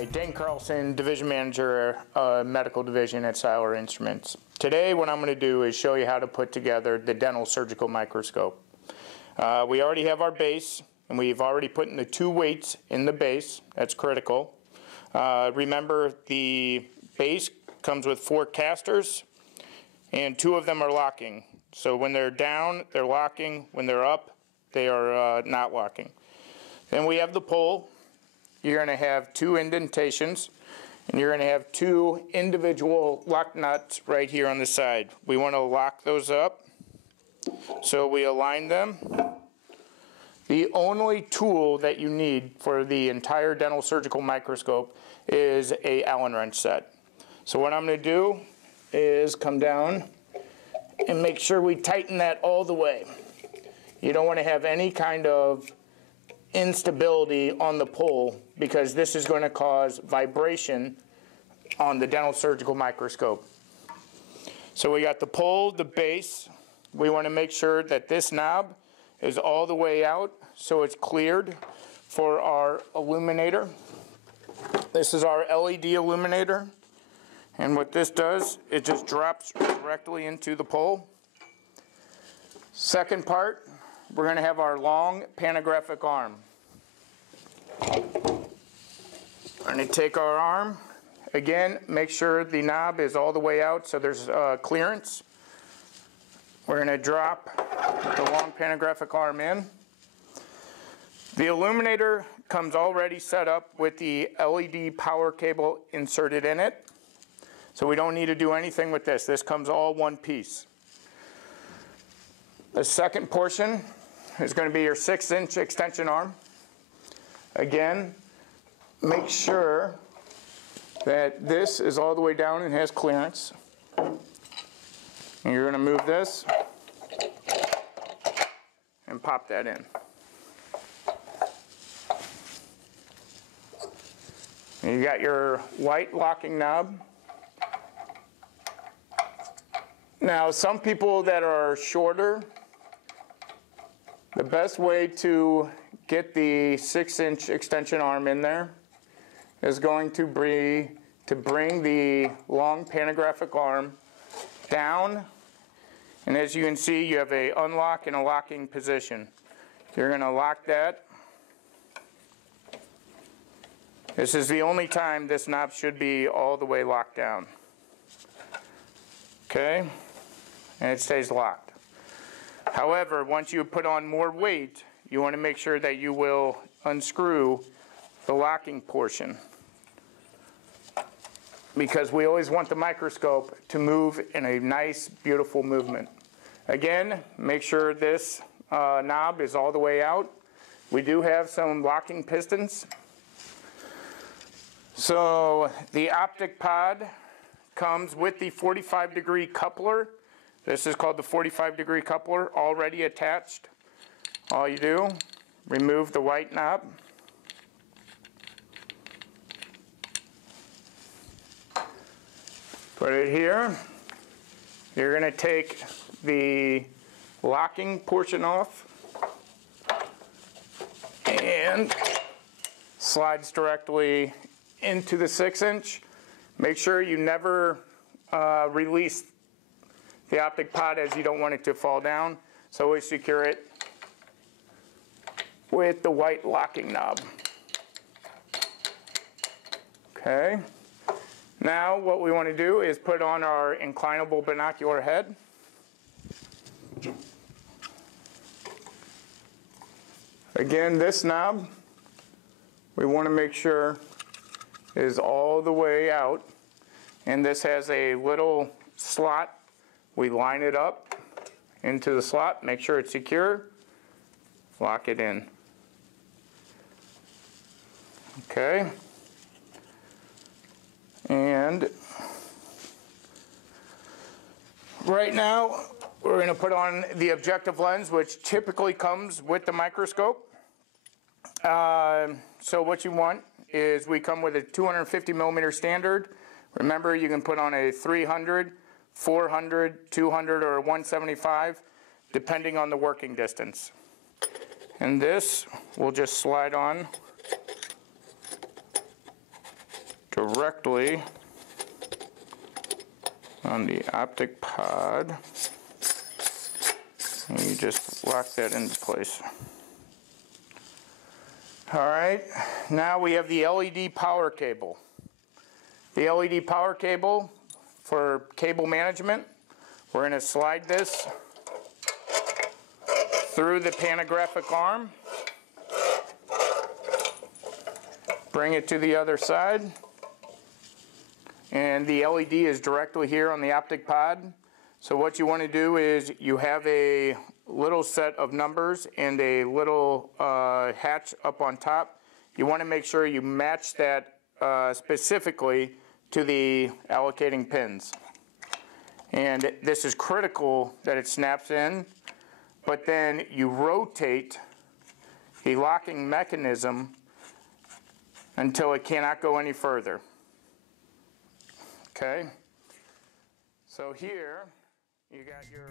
Hi, Dane Carlson, Division Manager, Medical Division at Siler Instruments. Today what I'm going to do is show you how to put together the dental surgical microscope. We already have our base, and we've already put in the 2 weights in the base. That's critical. Remember, the base comes with 4 casters, and 2 of them are locking. So when they're down, they're locking. When they're up, they are not locking. Then we have the pole. You're going to have 2 indentations, and you're going to have 2 individual lock nuts right here on the side. We want to lock those up, so we align them. The only tool that you need for the entire dental surgical microscope is a Allen wrench set. So what I'm going to do is come down and make sure we tighten that all the way. You don't want to have any kind of instability on the pole, because this is going to cause vibration on the dental surgical microscope. So we got the pole, the base. We want to make sure that this knob is all the way out so it's cleared for our illuminator. This is our LED illuminator, and what this does, it just drops directly into the pole. Second part, we're going to have our long pantographic arm. We're going to take our arm. Again, make sure the knob is all the way out so there's clearance. We're going to drop the long pantographic arm in. The illuminator comes already set up with the LED power cable inserted in it. So we don't need to do anything with this. This comes all one piece. The second portion is going to be your 6-inch extension arm. Again, make sure that this is all the way down and has clearance. And you're going to move this and pop that in. And you got your white locking knob. Now, some people that are shorter, the best way to get the 6-inch extension arm in there is going to be to bring the long pantographic arm down, and as you can see, you have a unlock and a locking position. You're going to lock that. This is the only time this knob should be all the way locked down. Okay, and it stays locked. However, once you put on more weight, you want to make sure that you will unscrew the locking portion, because we always want the microscope to move in a nice, beautiful movement. Again, make sure this knob is all the way out. We do have some locking pistons. So the optic pod comes with the 45-degree coupler. This is called the 45-degree coupler, already attached. All you do, remove the white knob. Put it here. You're going to take the locking portion off, and slides directly into the 6-inch. Make sure you never release the optic pod, as you don't want it to fall down. So always secure it with the white locking knob. Okay. Now what we want to do is put on our inclinable binocular head. Again, this knob, we want to make sure is all the way out, and this has a little slot. We line it up into the slot, make sure it's secure, lock it in. Okay, and right now we're going to put on the objective lens, which typically comes with the microscope. So what you want is, we come with a 250 millimeter standard. Remember, you can put on a 300, 400, 200, or 175, depending on the working distance. And this will just slide on directly on the optic pod, and you just lock that into place. Alright, now we have the LED power cable. The LED power cable for cable management, we're going to slide this through the pantographic arm, bring it to the other side, and the LED is directly here on the optic pod. So what you want to do is you have a little set of numbers and a little hatch up on top. You want to make sure you match that specifically to the allocating pins. And this is critical that it snaps in, but then you rotate the locking mechanism until it cannot go any further. Okay? So here you got your